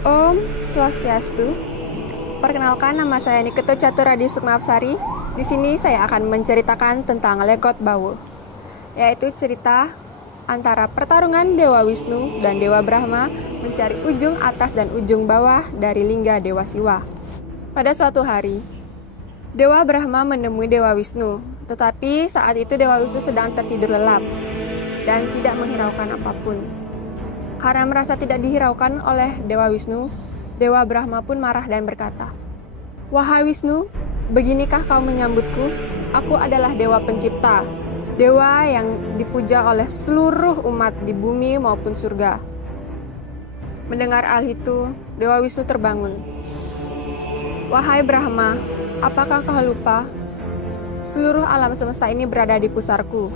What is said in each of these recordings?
Om Swastiastu. Perkenalkan, nama saya Niketo Caturadi Sukmaapsari. Di sini saya akan menceritakan tentang Lekot Bawo, yaitu cerita antara pertarungan Dewa Wisnu dan Dewa Brahma mencari ujung atas dan ujung bawah dari lingga Dewa Siwa. Pada suatu hari, Dewa Brahma menemui Dewa Wisnu, tetapi saat itu Dewa Wisnu sedang tertidur lelap dan tidak menghiraukan apapun. Karena merasa tidak dihiraukan oleh Dewa Wisnu, Dewa Brahma pun marah dan berkata, "Wahai Wisnu, beginikah kau menyambutku? Aku adalah Dewa Pencipta, Dewa yang dipuja oleh seluruh umat di bumi maupun surga." Mendengar hal itu, Dewa Wisnu terbangun. "Wahai Brahma, apakah kau lupa? Seluruh alam semesta ini berada di pusarku,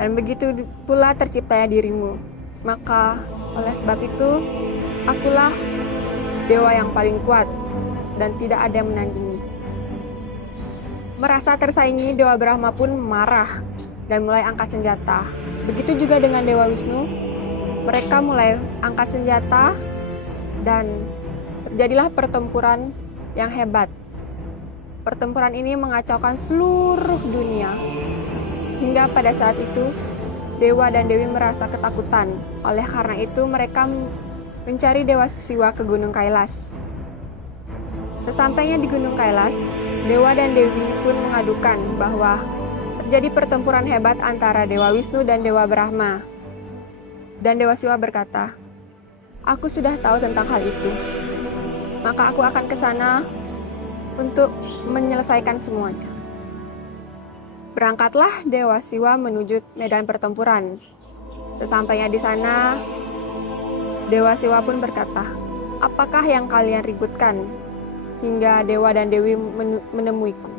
dan begitu pula terciptanya dirimu. Maka oleh sebab itu, akulah dewa yang paling kuat dan tidak ada yang menandingi." Merasa tersaingi, Dewa Brahma pun marah dan mulai angkat senjata. Begitu juga dengan Dewa Wisnu. Mereka mulai angkat senjata dan terjadilah pertempuran yang hebat. Pertempuran ini mengacaukan seluruh dunia. Hingga pada saat itu, Dewa dan Dewi merasa ketakutan. Oleh karena itu, mereka mencari Dewa Siwa ke Gunung Kailas. Sesampainya di Gunung Kailas, Dewa dan Dewi pun mengadukan bahwa terjadi pertempuran hebat antara Dewa Wisnu dan Dewa Brahma. Dan Dewa Siwa berkata, "Aku sudah tahu tentang hal itu. Maka aku akan ke sana untuk menyelesaikan semuanya." Berangkatlah Dewa Siwa menuju medan pertempuran. Sesampainya di sana, Dewa Siwa pun berkata, "Apakah yang kalian ributkan hingga Dewa dan Dewi menemuiku?"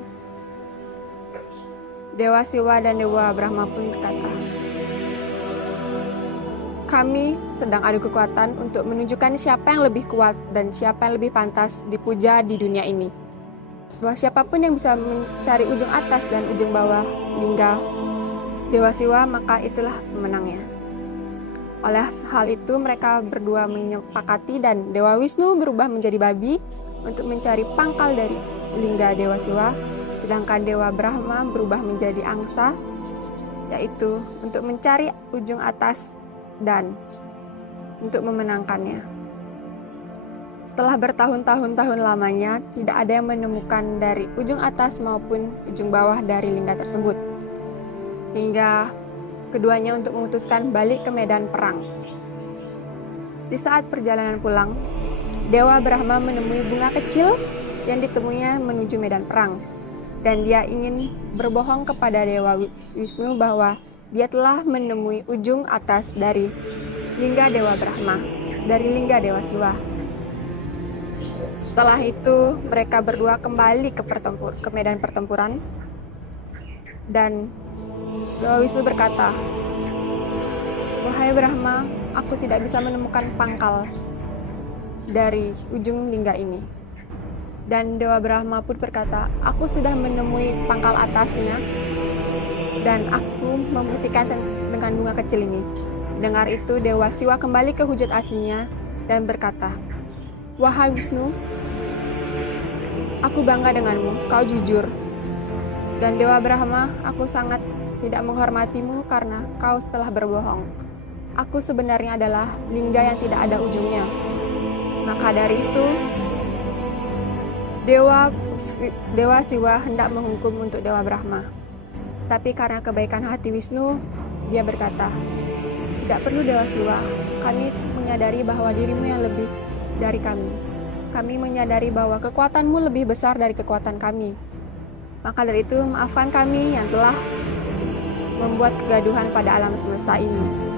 Dewa Siwa dan Dewa Brahma pun berkata, "Kami sedang adu kekuatan untuk menunjukkan siapa yang lebih kuat dan siapa yang lebih pantas dipuja di dunia ini. Bahwa siapapun yang bisa mencari ujung atas dan ujung bawah lingga Dewa Siwa, maka itulah pemenangnya." Oleh hal itu, mereka berdua menyepakati dan Dewa Wisnu berubah menjadi babi untuk mencari pangkal dari lingga Dewa Siwa, sedangkan Dewa Brahma berubah menjadi angsa, yaitu untuk mencari ujung atas dan untuk memenangkannya. Setelah bertahun-tahun lamanya, tidak ada yang menemukan dari ujung atas maupun ujung bawah dari lingga tersebut. Hingga keduanya untuk memutuskan balik ke medan perang. Di saat perjalanan pulang, Dewa Brahma menemui bunga kecil yang ditemuinya menuju medan perang. Dan dia ingin berbohong kepada Dewa Wisnu bahwa dia telah menemui ujung atas dari lingga Dewa Brahma, dari lingga Dewa Siwa. Setelah itu, mereka berdua kembali ke medan pertempuran. Dan Dewa Wisnu berkata, "Wahai Brahma, aku tidak bisa menemukan pangkal dari ujung lingga ini." Dan Dewa Brahma pun berkata, "Aku sudah menemui pangkal atasnya dan aku membuktikan dengan bunga kecil ini." Dengar itu, Dewa Siwa kembali ke wujud aslinya dan berkata, "Wahai Wisnu, aku bangga denganmu, kau jujur. Dan Dewa Brahma, aku sangat tidak menghormatimu karena kau telah berbohong. Aku sebenarnya adalah lingga yang tidak ada ujungnya." Maka dari itu, Dewa Siwa hendak menghukum untuk Dewa Brahma. Tapi karena kebaikan hati Wisnu, dia berkata, "Tidak perlu Dewa Siwa, kami menyadari bahwa dirimu yang lebih dari kami. Kami menyadari bahwa kekuatanmu lebih besar dari kekuatan kami. Maka dari itu, maafkan kami yang telah membuat kegaduhan pada alam semesta ini."